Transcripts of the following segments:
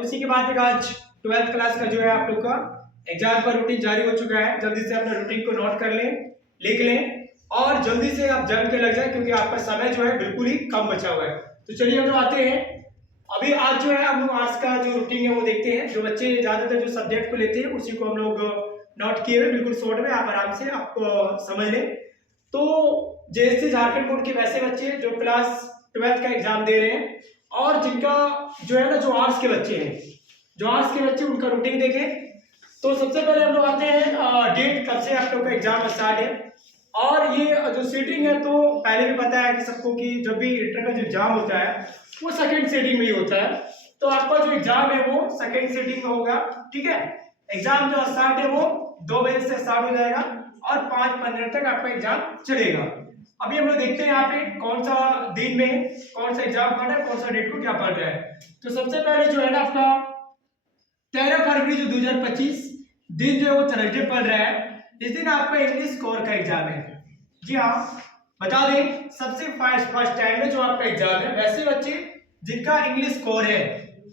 उसी के बाद फिर आज 12th क्लास का जो है आप लोग का एग्जाम का रूटीन जारी हो चुका है। जल्दी से अपना रूटीन को नोट कर लें, लिख लें और जल्दी से आप जम के लग जाए क्योंकि आपका समय जो है बिल्कुल ही कम बचा हुआ है। तो चलिए हम लोग आते हैं। अभी आज जो है हम लोग आर्ट्स का जो रूटीन है वो देखते हैं। जो बच्चे ज्यादातर जो सब्जेक्ट को लेते हैं उसी को हम लोग नोट किए हुए बिल्कुल शॉर्ट में, आप आराम से आप समझ लें। तो जैसे झारखंड बोर्ड के वैसे बच्चे जो क्लास 12th का एग्जाम दे रहे हैं और जिनका जो है ना जो आर्ट्स के बच्चे हैं, जो आर्ट्स के बच्चे उनका रूटीन देखें। तो सबसे पहले हम लोग आते हैं डेट कब से आप लोग का एग्जाम स्टार्ट है। और ये जो सीटिंग है तो पहले भी पता है कि सबको कि जब भी इंटर का जो एग्जाम होता है वो सेकंड सीटिंग में ही होता है। तो आपका जो एग्जाम है वो सेकंड सीटिंग में होगा, ठीक है। एग्जाम जो स्टार्ट है वो 2 बजे से स्टार्ट हो जाएगा और 5:15 तक आपका एग्जाम चलेगा। अभी हम लोग देखते हैं यहाँ पे कौन सा दिन में कौन सा एग्जाम पढ़ रहा है, कौन सा डेट को क्या पढ़ रहा है। तो सबसे पहले जो है ना आपका 13 फरवरी जो 2025 दिन जो है वो थर्सडे पढ़ रहा है। इस दिन आपका इंग्लिश कोर का एग्जाम है। जी हाँ, बता दें सबसे फर्स्ट टाइम में जो आपका एग्जाम है वैसे बच्चे जिनका इंग्लिश कोर है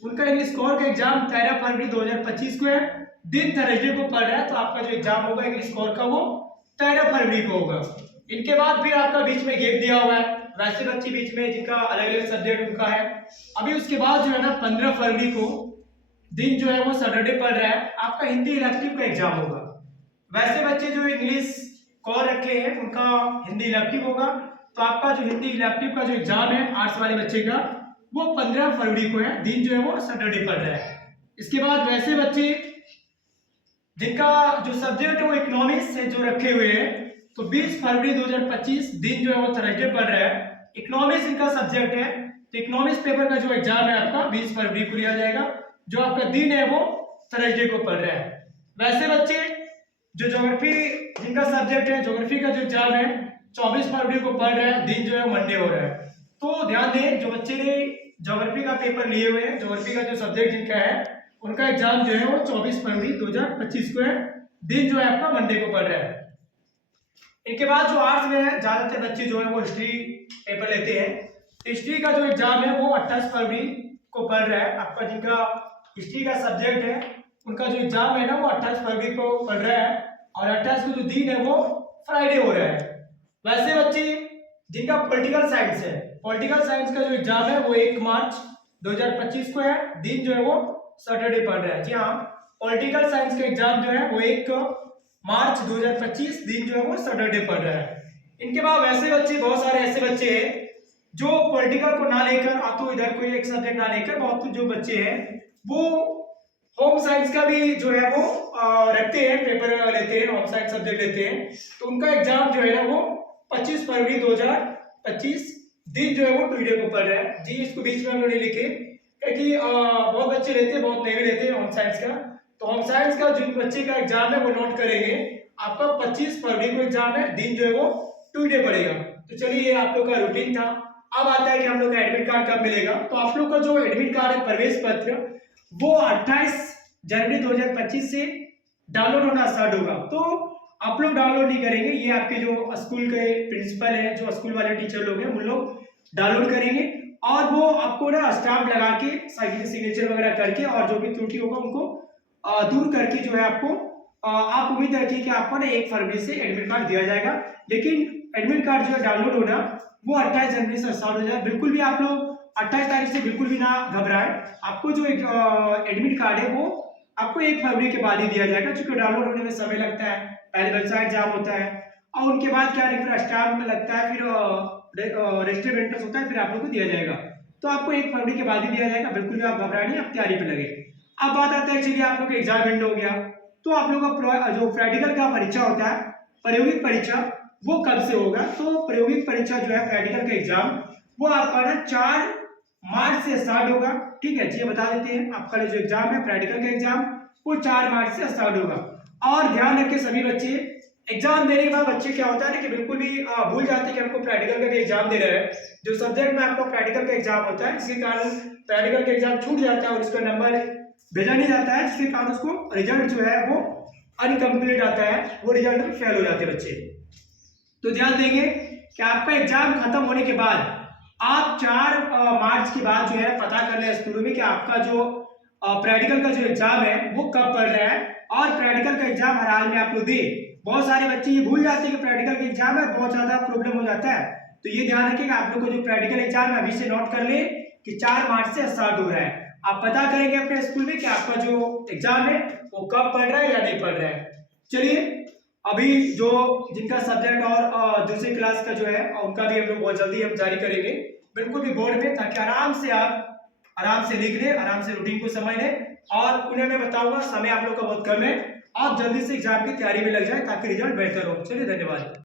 उनका इंग्लिश कोर का एग्जाम 13 फरवरी 2025 को है, दिन थर्सडे को पढ़ रहा है। तो आपका जो एग्जाम होगा इंग्लिश कोर का वो 13 फरवरी को होगा। इनके बाद फिर आपका बीच में गैप दिया हुआ है, वैसे बच्चे बीच में जिनका अलग अलग सब्जेक्ट उनका है। अभी उसके बाद जो है ना 15 फरवरी को दिन जो है वो सैटरडे पढ़ रहा है, आपका हिंदी इलेक्टिव का एग्जाम होगा। वैसे बच्चे जो इंग्लिश कोर रखे हैं उनका हिंदी इलेक्टिव होगा। तो आपका जो हिंदी इलेक्टिव का जो एग्जाम है आर्ट्स वाले बच्चे का वो 15 फरवरी को है, दिन जो है वो सैटरडे पढ़ रहा है। इसके बाद वैसे बच्चे जिनका जो सब्जेक्ट है वो इकोनॉमिक्स से जो रखे हुए हैं तो 20 फरवरी 2025 दिन जो है वो थर्सडे पढ़ रहा है। इकोनॉमिक्स इनका सब्जेक्ट है तो इकोनॉमिक्स पेपर का जो एग्जाम है आपका 20 फरवरी को लिया जाएगा, जो आपका दिन है वो थर्सडे को पढ़ रहा है। वैसे बच्चे जो ज्योग्राफी जिनका सब्जेक्ट है ज्योग्राफी का जो एग्जाम है 24 फरवरी को पढ़ रहा है, दिन जो है मंडे हो रहा है। तो ध्यान दें जो बच्चे ने ज्योग्राफी का पेपर लिए हुए हैं, ज्योग्राफी का जो सब्जेक्ट जिनका है उनका एग्जाम जो है वो 24 फरवरी 2025 को है, दिन जो है आपका मंडे को पढ़ रहा है। इनके बाद जो आर्ट्स में है ज्यादातर बच्चे जो है वो हिस्ट्री पेपर लेते हैं। हिस्ट्री का जो एग्जाम है वो 28 फरवरी को पढ़ रहा है। आपका जिनका हिस्ट्री का सब्जेक्ट है उनका जो एग्जाम है ना वो 28 फरवरी को पढ़ रहा है और 28 को जो दिन है वो फ्राइडे हो रहा है। वैसे बच्चे जिनका पॉलिटिकल साइंस है, पॉलिटिकल साइंस का जो एग्जाम है वो 1 मार्च 2025 को है, दिन जो है वो सैटरडे पढ़ रहा है। जी हाँ, पॉलिटिकल साइंस का एग्जाम जो है वो 1 मार्च 2025 दिन जो है वो सैटरडे पढ़ रहा है। इनके बाद वैसे बच्चे बहुत सारे ऐसे बच्चे हैं जो पॉलिटिकल को ना लेकर तो इधर कोई एक सब्जेक्ट ना लेकर बहुत जो बच्चे हैं वो होम साइंस का भी जो है वो रखते हैं, पेपर लेते हैं, होम साइंस सब्जेक्ट लेते हैं। तो उनका एग्जाम जो है ना वो 25 फरवरी 2025 दिन जो है वो ट्यूसडे को पढ़ रहा है। जी इसको बीच में हम लोग लिखे क्योंकि बहुत बच्चे लेते हैं, बहुत नहीं लेते हैं होम साइंस का। तो होम साइंस का जो बच्चे का एग्जाम है वो नोट करेंगे। आपका 25 फरवरी को एग्जाम है, दिन जो है वो ट्यूसडे पड़ेगा। तो चलिए ये आप लोग का रूटीन था। अब आता है कि हम लोग का एडमिट कार्ड कब मिलेगा। तो आप लोग का जो एडमिट कार्ड है प्रवेश पत्र वो 28 जनवरी 2025 से डाउनलोड होना स्टार्ट होगा। तो आप लोग डाउनलोड नहीं करेंगे, ये आपके जो स्कूल के प्रिंसिपल हैं, जो स्कूल वाले टीचर लोग हैं, उन लोग डाउनलोड करेंगे और वो आपको ना स्टाम्प लगा के सिग्नेचर वगैरह करके और जो भी त्रुटि होगा उनको दूर करके जो है आपको आप उम्मीद रखिए कि आपको ना 1 फरवरी से एडमिट कार्ड दिया जाएगा। लेकिन एडमिट कार्ड जो है डाउनलोड होना वो 28 जनवरी से स्टार्ट हो जाए। बिल्कुल भी आप लोग 28 तारीख से बिल्कुल भी ना घबराएं। आपको जो एडमिट कार्ड है वो आपको 1 फरवरी के बाद ही दिया जाएगा, क्योंकि डाउनलोड होने में समय लगता है, पहले वेबसाइट जाम होता है और उनके बाद क्या है फिर स्टाम्प में लगता है, फिर रजिस्टर्ड एंट्रेंस होता है, फिर आप लोग को दिया जाएगा। तो आपको 1 फरवरी के बाद ही दिया जाएगा, बिल्कुल भी आप घबराए नहीं, आप तैयारी पे लगे। अब बात आता है चलिए आप लोग का एग्जाम एंड हो गया, तो आप लोग का जो प्रैक्टिकल का परीक्षा होता है, प्रायोगिक परीक्षा, वो कब से होगा। तो प्रायोगिक परीक्षा जो है प्रैक्टिकल का एग्जाम वो आपका ना 4 मार्च से स्टार्ट होगा। ठीक है, चलिए बता देते हैं आपका जो एग्जाम है प्रैक्टिकल का एग्जाम वो 4 मार्च से स्टार्ट होगा। और ध्यान रखें सभी बच्चे, एग्जाम देने के बाद बच्चे क्या होता है ना कि बिल्कुल भी भूल जाते हैं कि हमको प्रैक्टिकल का भी एग्जाम दे रहे हैं। जो सब्जेक्ट में आपका प्रैक्टिकल का एग्जाम होता है इसके कारण प्रैक्टिकल का एग्जाम छूट जाता है और उसका नंबर भेजा नहीं जाता है, जिसके कारण उसको रिजल्ट जो है वो अनकम्प्लीट आता है, वो रिजल्ट में फेल हो जाते हैं बच्चे। तो ध्यान देंगे कि आपका एग्जाम खत्म होने के बाद आप 4 मार्च के बाद जो है पता कर लें स्कूलों में कि आपका जो प्रैक्टिकल का जो एग्जाम है वो कब पड़ रहा है, और प्रैक्टिकल का एग्जाम हर हाल में आप लोग दे। बहुत सारे बच्चे ये भूल जाते हैं कि प्रैक्टिकल का एग्जाम है, बहुत ज्यादा प्रॉब्लम हो जाता है। तो ये ध्यान रखिएगा, आप लोग को जो प्रैक्टिकल एग्जाम है अभी से नोट कर ले कि 4 मार्च से स्टार्ट हो रहा है। आप पता करेंगे अपने स्कूल में कि आपका जो एग्जाम है वो कब पढ़ रहा है या नहीं पढ़ रहा है। चलिए, अभी जो जिनका सब्जेक्ट और दूसरी क्लास का जो है उनका भी हम लोग बहुत जल्दी हम जारी करेंगे, बिल्कुल भी बोर्ड में, ताकि आराम से लिख लें, आराम से रूटीन को समझ लें। और उन्हें मैं बताऊंगा, समय आप लोग का बहुत कम है, आप जल्दी से एग्जाम की तैयारी में लग जाए ताकि रिजल्ट बेहतर हो। चलिए, धन्यवाद।